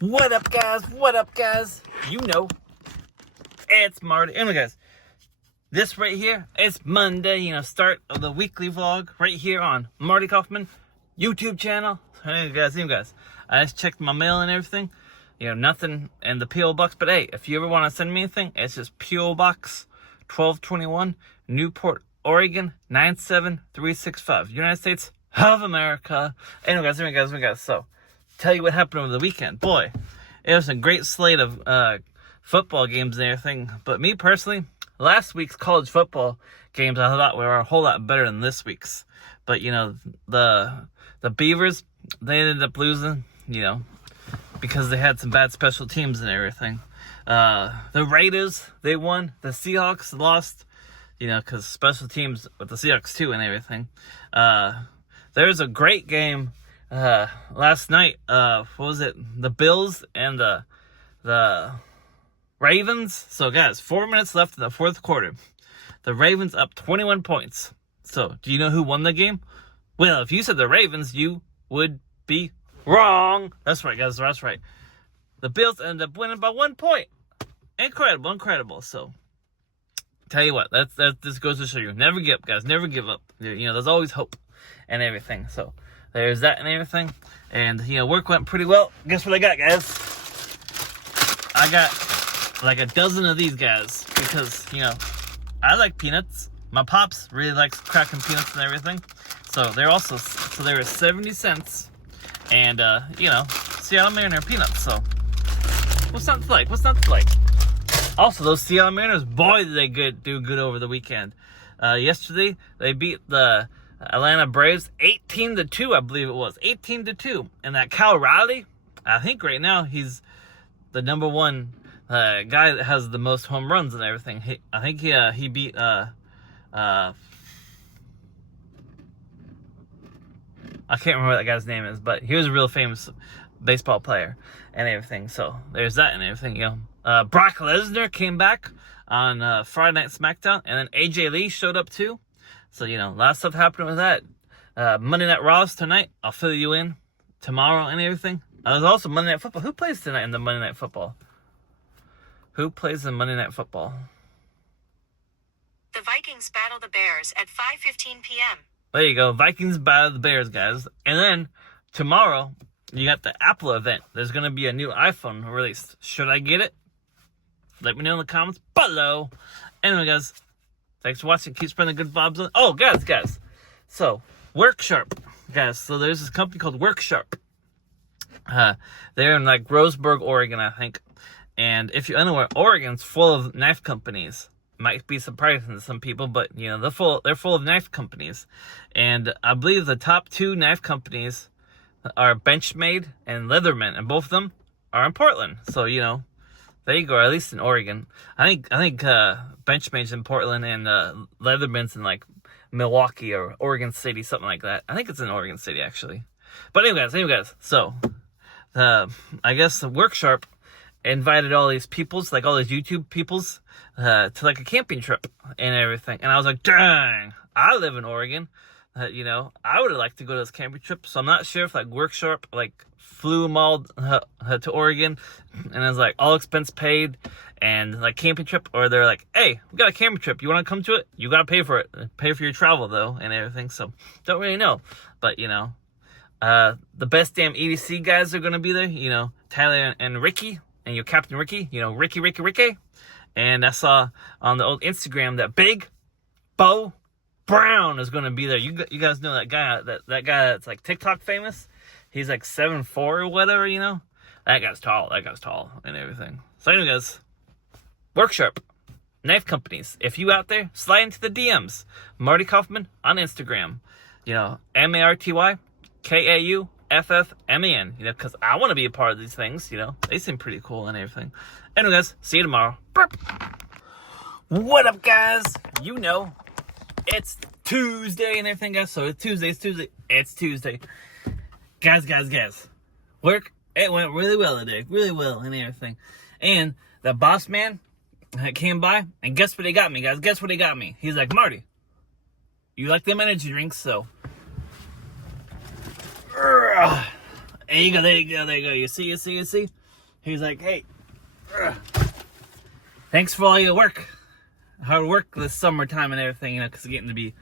What up, guys? What up, guys? You know, it's Marty. Anyway, guys, this right here, it's Monday, start of the weekly vlog right here on Marty Kauffman YouTube channel. Anyway, guys, I just checked my mail and everything. Nothing in the P.O. Box. But hey, if you ever want to send me anything, it's just P.O. Box 1221, Newport, Oregon 97365, United States of America. Anyway, guys. So, tell you what happened over the weekend. Boy, it was a great slate of football games and everything. But me personally, last week's college football games I thought were a whole lot better than this week's. But the Beavers, they ended up losing, because they had some bad special teams and everything. The Raiders, they won. The Seahawks lost, because special teams with the Seahawks too and everything. There was a great game last night. What was it? The Bills and the Ravens. So guys, 4 minutes left in the fourth quarter. The Ravens up 21 points. So do you know who won the game? Well, if you said the Ravens, you would be wrong. That's right, guys. That's right. The Bills ended up winning by 1 point. Incredible. So, tell you what, this goes to show you, never give up, guys. Never give up. There's always hope and everything. So, there's that and everything. And, work went pretty well. Guess what I got, guys? I got like a dozen of these guys because, I like peanuts. My pops really likes cracking peanuts and everything. So, they were 70 cents. And, Seattle Mariner peanuts. So, what's not to like? Also, those Seattle Mariners, boy, did they do good over the weekend. Yesterday, they beat the Atlanta Braves 18-2, I believe it was. 18-2. And that Cal Raleigh, I think right now he's the number one guy that has the most home runs and everything. I think he beat I can't remember what that guy's name is, but he was a real famous baseball player and everything. So there's that and everything. Brock Lesnar came back on Friday Night SmackDown, and then AJ Lee showed up too. So a lot of stuff happening with that. Monday Night Raws tonight. I'll fill you in tomorrow and everything. There's also Monday Night Football. Who plays tonight in the Monday Night Football? Who plays in Monday Night Football? The Vikings battle the Bears at 5:15 p.m. There you go. Vikings battle the Bears, guys. And then tomorrow, you got the Apple event. There's going to be a new iPhone released. Should I get it? Let me know in the comments below. Anyway, guys, thanks for watching. Keep spreading the good vibes on. Oh, guys. So, WorkSharp, guys. So, there's this company called WorkSharp. They're in, Roseburg, Oregon, I think. And if you're unaware, Oregon's full of knife companies. Might be surprising to some people, but they're full of knife companies, and I believe the top two knife companies are Benchmade and Leatherman, and both of them are in Portland. So there you go. At least in Oregon, I think Benchmade's in Portland and Leatherman's in Milwaukee or Oregon City, something like that. I think it's in Oregon City actually. But anyway, guys. So I guess the WorkSharp invited all these peoples, all these YouTube peoples, to a camping trip and everything. And I was like, dang, I live in Oregon. I would have liked to go to this camping trip. So I'm not sure if WorkSharp flew them all to Oregon and it's all expense paid and camping trip, or they're like, hey, we got a camping trip. You want to come to it? You got to pay for it. Pay for your travel though and everything. So don't really know. But the best damn EDC guys are going to be there. Tyler and Ricky. And your Captain Ricky, Ricky. And I saw on the old Instagram that Big Bo Brown is going to be there. You guys know that guy, that guy that's TikTok famous? He's 7'4" or whatever, That guy's tall and everything. So anyway, guys, WorkSharp, knife companies. If you out there, slide into the DMs. Marty Kauffman on Instagram. MartyKauffman. Because I want to be a part of these things, They seem pretty cool and everything. Anyway, guys, see you tomorrow. Burp. What up, guys? It's Tuesday and everything, guys. So it's Tuesday. Guys. Work, it went really well today. Really well and everything. And the boss man came by, and guess what he got me, guys? Guess what he got me? He's like, Marty, you like them energy drinks, so... There you go. You see? He's like, hey, thanks for all your work. Hard work this summertime and everything, you know, because it's getting to be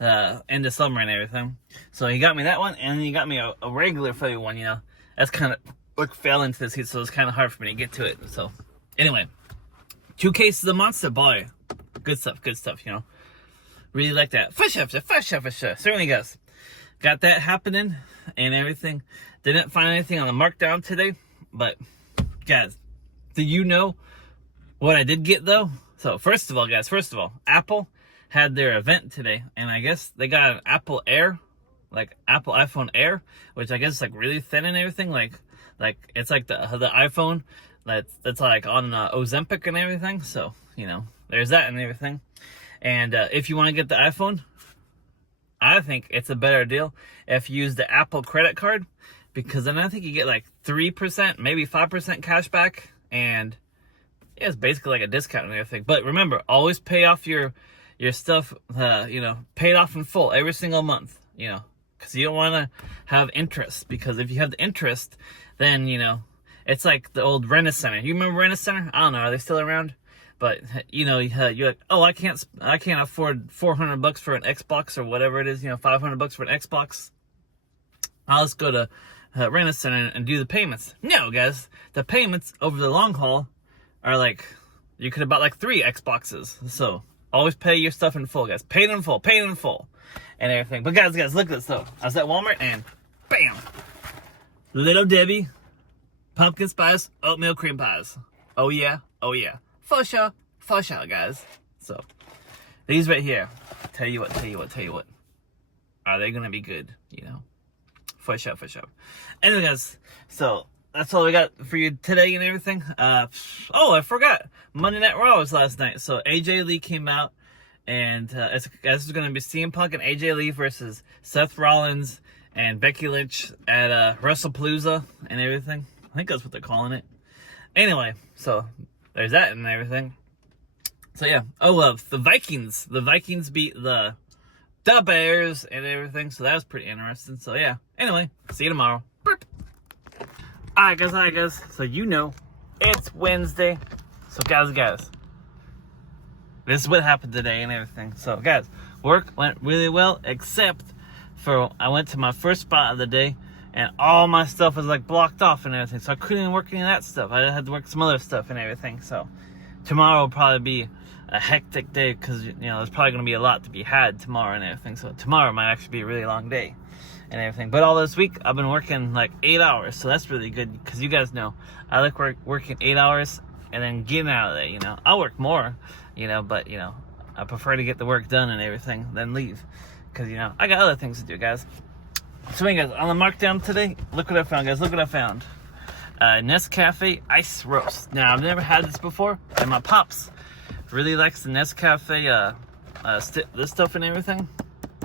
end of summer and everything. So he got me that one, and then he got me a regular Philly one, you know. That's kind of like fell into this heat, so it's kind of hard for me to get to it. So anyway, 2 cases of Monster, boy. Good stuff, you know. Really like that. For sure. Certainly, guys. Got that happening and everything. Didn't find anything on the markdown today, but guys, do you know what I did get though? So first of all, Apple had their event today, and I guess they got an Apple Air, like Apple iPhone Air, which I guess is like really thin and everything, like it's like the iPhone that's like on Ozempic and everything. So you know, there's that and everything. And if you want to get the iPhone, I think it's a better deal if you use the Apple credit card, because then I think you get like 3%, maybe 5% cash back, and yeah, it's basically like a discount and everything. But remember, always pay off your stuff, you know, pay it off in full every single month, you know, because you don't want to have interest, because if you have the interest, then, you know, it's like the old Rent-A-Center. You remember Rent-A-Center? I don't know, are they still around? But, you know, you're like, oh, I can't afford $400 for an Xbox or whatever it is, you know, $500 for an Xbox. I'll just go to Rent-A-Center and do the payments. No, guys, the payments over the long haul are like, you could have bought like 3 Xboxes. So always pay your stuff in full, guys. Pay it in full, and everything. But guys, look at this though. I was at Walmart and bam, Little Debbie pumpkin spice oatmeal cream pies. Oh yeah. For sure, guys. So these right here, tell you what. Are they gonna be good? You know, for sure. Anyway, guys, so that's all we got for you today and everything. Oh, I forgot. Monday Night Raw was last night. So AJ Lee came out, and this is going to be CM Punk and AJ Lee versus Seth Rollins and Becky Lynch at WrestlePalooza and everything. I think that's what they're calling it. Anyway, so there's that and everything. So yeah. Oh, the Vikings. The Vikings beat the Bears and everything. So that was pretty interesting. So yeah. Anyway, see you tomorrow. Burp. Alright guys, so you know, it's Wednesday. So guys, this is what happened today and everything. So guys, work went really well, except for I went to my first spot of the day, and all my stuff was like blocked off and everything. So I couldn't even work any of that stuff. I had to work some other stuff and everything. So tomorrow will probably be a hectic day, because you know, there's probably going to be a lot to be had tomorrow and everything. So tomorrow might actually be a really long day and everything. But all this week I've been working like 8 hours, so that's really good, because you guys know I like working 8 hours and then getting out of there. You know, I'll work more, you know, but you know, I prefer to get the work done and everything than leave, because you know, I got other things to do, guys. So anyway, guys, on the markdown today, look what I found, guys. Look what I found. Nescafe Ice Roast. Now, I've never had this before, and my pops really likes the Nescafe this stuff and everything,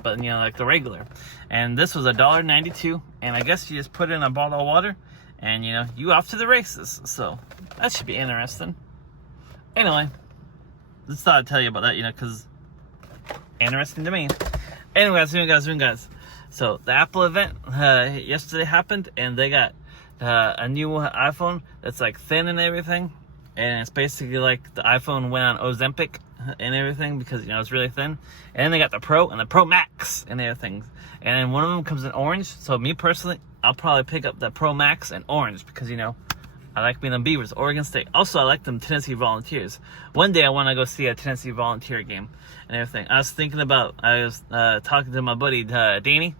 but you know, like the regular. And this was $1.92, and I guess you just put it in a bottle of water, and you know, you off to the races. So that should be interesting. Anyway, just thought I'd tell you about that, you know, because interesting to me. Anyway, guys. So the Apple event yesterday happened, and they got a new iPhone that's like thin and everything, and it's basically like the iPhone went on Ozempic and everything, because you know, it's really thin. And then they got the Pro and the Pro Max and everything, and then one of them comes in orange. So me personally, I'll probably pick up the Pro Max and orange, because you know, I like being the Beavers, Oregon State. Also, I like them Tennessee Volunteers. One day I want to go see a Tennessee Volunteer game and everything. I was talking to my buddy Danny,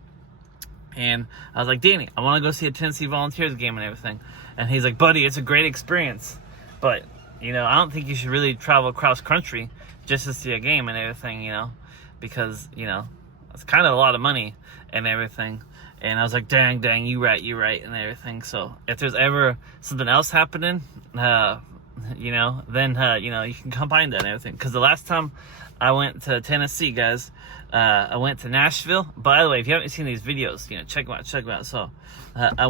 and I was like, Danny, I want to go see a Tennessee Volunteers game and everything. And he's like, buddy, it's a great experience, but you know, I don't think you should really travel across country just to see a game and everything, you know, because you know, it's kind of a lot of money and everything. And I was like, dang, you right, and everything. So if there's ever something else happening, you know, then you know, you can combine that and everything. Because the last time I went to Tennessee, guys, I went to Nashville. By the way, if you haven't seen these videos, you know, check them out. So I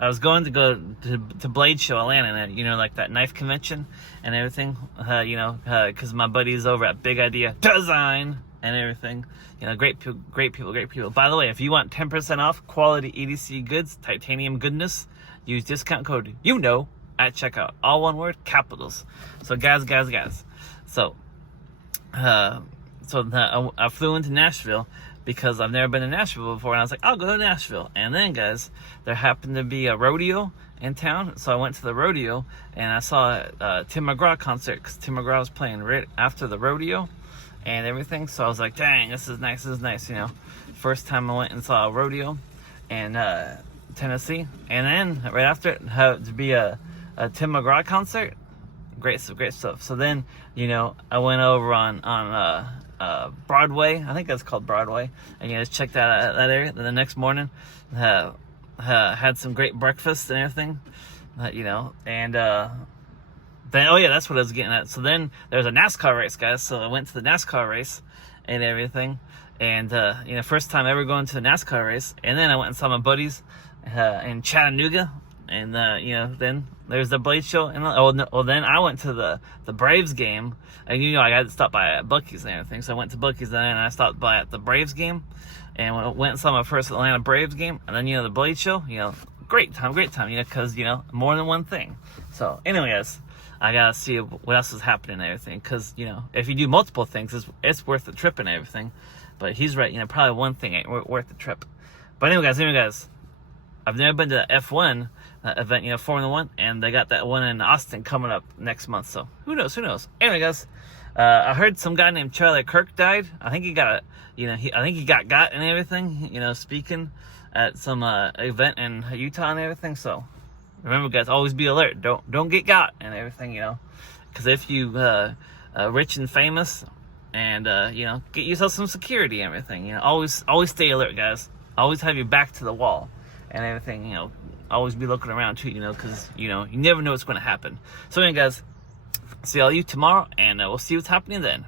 was going to go to Blade Show Atlanta, and you know, like that knife convention and everything, you know, because my buddy's over at Big Idea Design and everything. You know, great people. By the way, if you want 10% off quality EDC goods, titanium goodness, use discount code at checkout. All one word, capitals. So guys. So I flew into Nashville because I've never been to Nashville before, and I was like, I'll go to Nashville. And then, guys, there happened to be a rodeo in town, so I went to the rodeo, and I saw a Tim McGraw concert, because Tim McGraw was playing right after the rodeo and everything. So I was like, dang, this is nice, you know. First time I went and saw a rodeo in Tennessee, and then right after it had to be a Tim McGraw concert. Great stuff. So then, you know, I went over on Broadway. I think that's called Broadway, and you guys checked that area. Then the next morning, had some great breakfast and everything, you know, and then, oh yeah, that's what I was getting at. So then there's a NASCAR race, guys. So I went to the NASCAR race and everything, and you know, first time ever going to a NASCAR race. And then I went and saw my buddies in Chattanooga, and you know, then there's the Blade Show, and then I went to the Braves game, and you know, I got to stop by at Buc-ee's and everything. So I went to Buc-ee's, and I stopped by at the Braves game, and went and saw my first Atlanta Braves game, and then, you know, the Blade Show, you know, great time, you know, because, you know, more than one thing. So anyway, guys, I gotta see what else is happening and everything, because, you know, if you do multiple things, it's worth the trip and everything. But he's right, you know, probably one thing ain't worth the trip. But anyway, guys, I've never been to the F1 event, you know, Formula 1, and they got that one in Austin coming up next month, so who knows. Anyway, guys, I heard some guy named Charlie Kirk died. I think he got got and everything, you know, speaking at some event in Utah and everything. So remember, guys, always be alert. Don't get got and everything, you know, because if you rich and famous, and you know, get yourself some security and everything, you know, always stay alert, guys. Always have your back to the wall and everything, you know. Always be looking around too, you know, because, you know, you never know what's going to happen. So anyway, guys, see all you tomorrow, and we'll see what's happening then.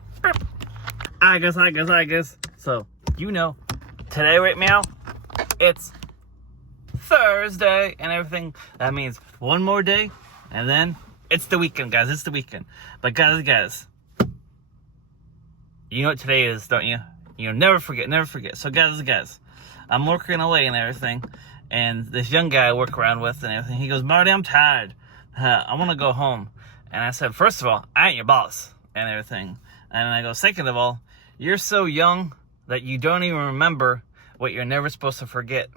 Alright, guys. So, you know, today right now, it's Thursday and everything. That means one more day, and then it's the weekend, guys. It's the weekend. But guys, you know what today is, don't you? You know, never forget. So guys, I'm working away and everything, and this young guy I work around with and everything, he goes, Marty, I'm tired. I want to go home. And I said, first of all, I ain't your boss and everything. And I go, second of all, you're so young that you don't even remember what you're never supposed to forget.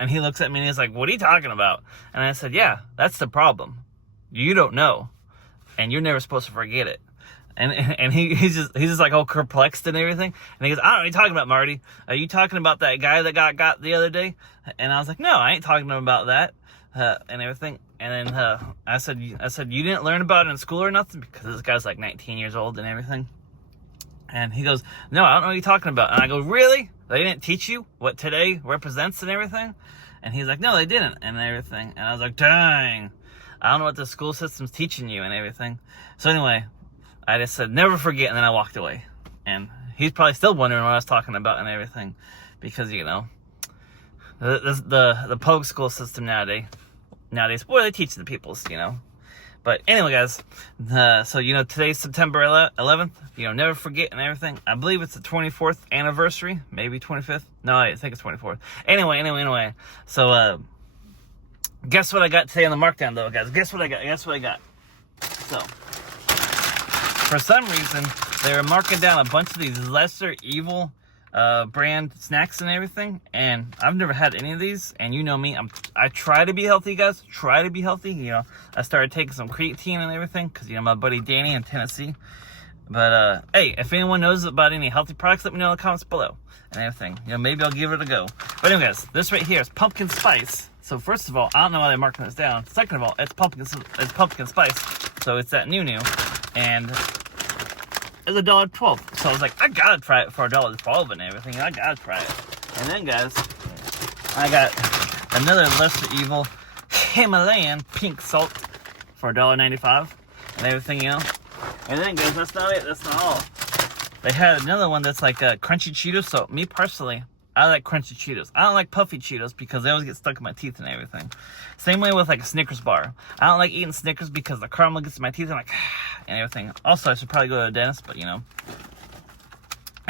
And he looks at me and he's like, what are you talking about? And I said, yeah, that's the problem. You don't know, and you're never supposed to forget it. And he's just like all perplexed and everything. And he goes, I don't know what you're talking about, Marty. Are you talking about that guy that got the other day? And I was like, no, I ain't talking about that and everything. And then I said, you didn't learn about it in school or nothing? Because this guy's like 19 years old and everything. And he goes, no, I don't know what you're talking about. And I go, really? They didn't teach you what today represents and everything? And he's like, no, they didn't and everything. And I was like, dang, I don't know what the school system's teaching you and everything. So anyway, I just said, never forget, and then I walked away. And he's probably still wondering what I was talking about and everything. Because, you know, the public school system nowadays, boy, they teach the peoples, you know. But anyway, guys, so, you know, today's September 11th, you know, never forget and everything. I believe it's the 24th anniversary, maybe 25th. No, I think it's 24th. Anyway. So, guess what I got today on the markdown, though, guys? Guess what I got? So, for some reason, they were marking down a bunch of these lesser evil brand snacks and everything, and I've never had any of these. And you know me, I try to be healthy, guys. You know, I started taking some creatine and everything because, you know, my buddy Danny in Tennessee. But hey, if anyone knows about any healthy products, let me know in the comments below and everything. You know, maybe I'll give it a go. But anyway, guys, this right here is pumpkin spice. So first of all, I don't know why they're marking this down. Second of all, it's pumpkin spice, so it's that new, and it's $1.12. So I was like, I gotta try it for $1.12 and everything. I gotta try it. And then, guys, I got another lesser evil Himalayan pink salt for $1.95 and everything, you know. And then, guys, that's not it. That's not all. They had another one that's like crunchy Cheetos. So me personally, I like crunchy Cheetos. I don't like puffy Cheetos because they always get stuck in my teeth and everything. Same way with like a Snickers bar. I don't like eating Snickers because the caramel gets in my teeth and like and everything. Also, I should probably go to the dentist, but you know.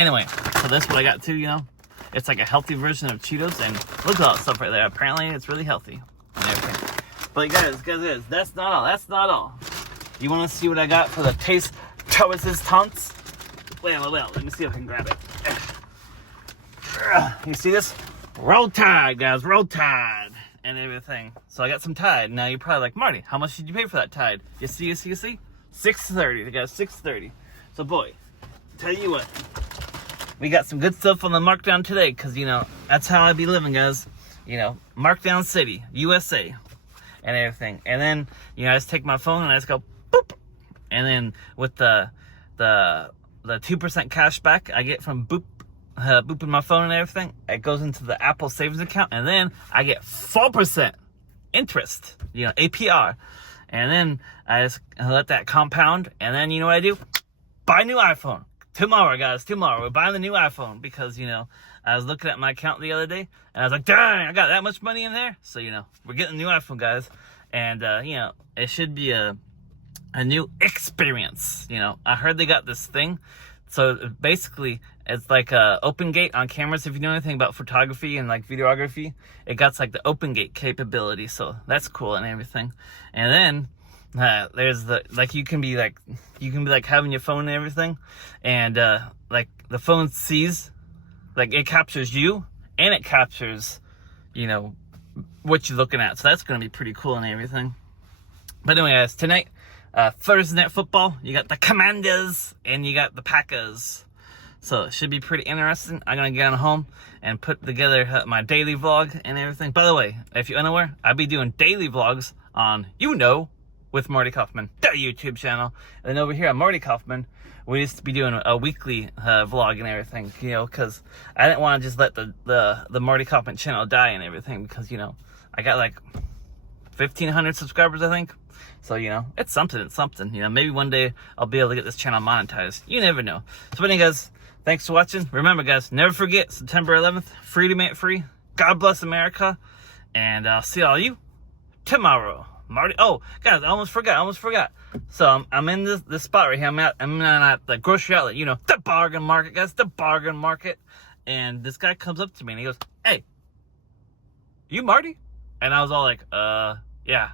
Anyway, so that's what I got too, you know. It's like a healthy version of Cheetos, and look at all that stuff right there. Apparently, it's really healthy and everything. But guys, that's not all. That's not all. You want to see what I got for the taste towards his taunts? Well, let me see if I can grab it. You see this? Roll Tide, guys, Roll Tide and everything. So I got some Tide. Now you're probably like, Marty, how much did you pay for that Tide? You see? $6.30, guys, $6.30. So boy, tell you what, we got some good stuff on the markdown today, because you know that's how I be living, guys. You know, Markdown City, USA, and everything. And then you know, I just take my phone and I just go boop, and then with the 2% cash back I get from booping my phone and everything, it goes into the Apple savings account, and then I get 4% interest, you know, APR. And then I just let that compound, and then you know what I do? Buy a new iPhone. Tomorrow, guys, tomorrow. We're buying the new iPhone because, you know, I was looking at my account the other day, and I was like, dang, I got that much money in there. So, you know, we're getting a new iPhone, guys. And, you know, it should be a new experience. You know, I heard they got this thing. So basically, it's like a open gate on cameras. If you know anything about photography and like videography, it got like the open gate capability. So that's cool and everything. And then there's the like you can be like having your phone and everything, and like the phone sees, like it captures you and it captures, you know, what you're looking at. So that's gonna be pretty cool and everything. But anyway, guys, tonight, Thursday Night Football, you got the Commanders and you got the Packers. So it should be pretty interesting. I'm going to get on home and put together my daily vlog and everything. By the way, if you're unaware, I'll be doing daily vlogs on, you know, with Marty Kauffman, the YouTube channel. And then over here on Marty Kauffman, we used to be doing a weekly vlog and everything, you know, because I didn't want to just let the Marty Kauffman channel die and everything, because, you know, I got like 1,500 subscribers, I think. So, you know, it's something. You know, maybe one day I'll be able to get this channel monetized. You never know. So, anyway, guys, thanks for watching. Remember, guys, never forget, September 11th, freedom ain't free. God bless America. And I'll see all you tomorrow. Marty. Oh, guys, I almost forgot. So, I'm in this spot right here. I'm at the grocery outlet. You know, the bargain market, guys, the bargain market. And this guy comes up to me and he goes, hey, you Marty? And I was all like, yeah.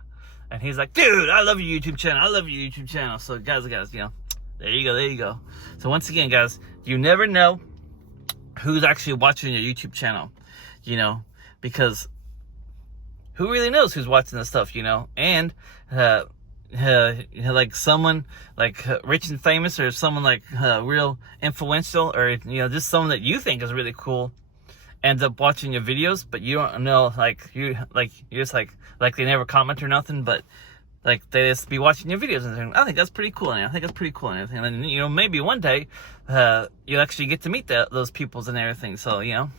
And he's like, dude, I love your YouTube channel. So, guys, you know, there you go. So, once again, guys, you never know who's actually watching your YouTube channel, you know, because who really knows who's watching this stuff, you know? And, like someone like rich and famous, or someone like real influential, or, you know, just someone that you think is really cool ends up watching your videos, but you don't know, you're just like they never comment or nothing, but like they just be watching your videos and saying, I think that's pretty cool, and everything. And then, you know, maybe one day you'll actually get to meet those peoples and everything. So, you know,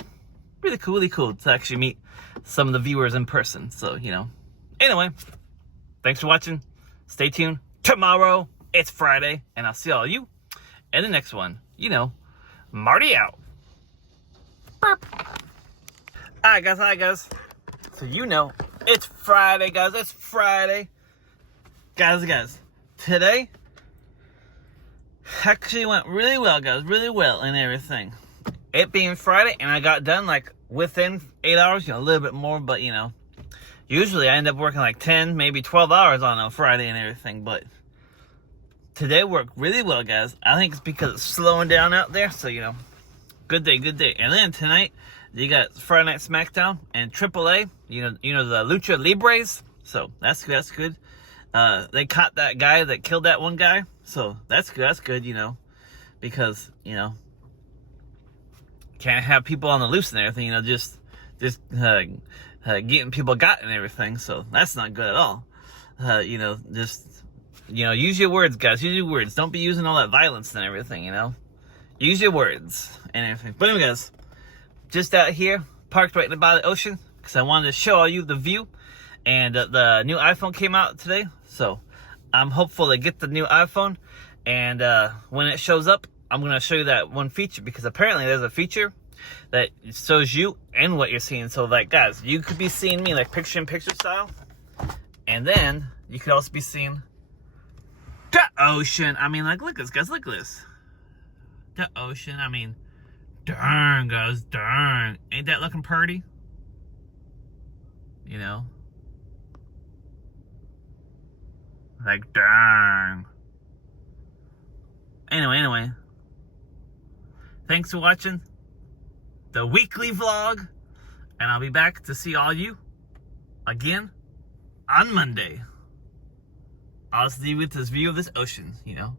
really cool to actually meet some of the viewers in person. So, you know, anyway, thanks for watching. Stay tuned. Tomorrow it's Friday, and I'll see all of you in the next one. You know, Marty out. Burp. Alright guys, so you know, it's Friday, guys, Guys, today actually went really well, guys, and everything. It being Friday, and I got done like within 8 hours, you know, a little bit more, but you know, usually I end up working like 10, maybe 12 hours on a Friday and everything, but today worked really well, guys. I think it's because it's slowing down out there, so you know, good day. And then tonight, you got Friday Night SmackDown and AAA. You know the Lucha Libres. So that's good. They caught that guy that killed that one guy. So that's good. You know, because you know, can't have people on the loose and everything. You know, just getting people got and everything. So that's not good at all. You know, just use your words, guys. Use your words. Don't be using all that violence and everything. You know. Use your words and everything. But anyway, guys, just out here, parked right by the ocean, because I wanted to show all you the view. And the new iPhone came out today, so I'm hopeful to get the new iPhone. And when it shows up, I'm going to show you that one feature, because apparently there's a feature that shows you and what you're seeing. So, like, guys, you could be seeing me like picture-in-picture style, and then you could also be seeing the ocean. I mean, like, look at this, guys, look at this. The ocean, I mean, Darn, guys, darn. Ain't that looking pretty? You know? Like, darn. Anyway. Thanks for watching the weekly vlog. And I'll be back to see all you again on Monday. I'll see you with this view of this ocean, you know?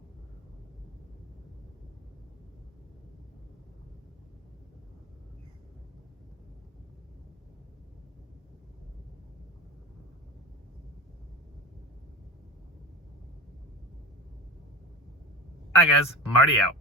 Hi guys, Marty out.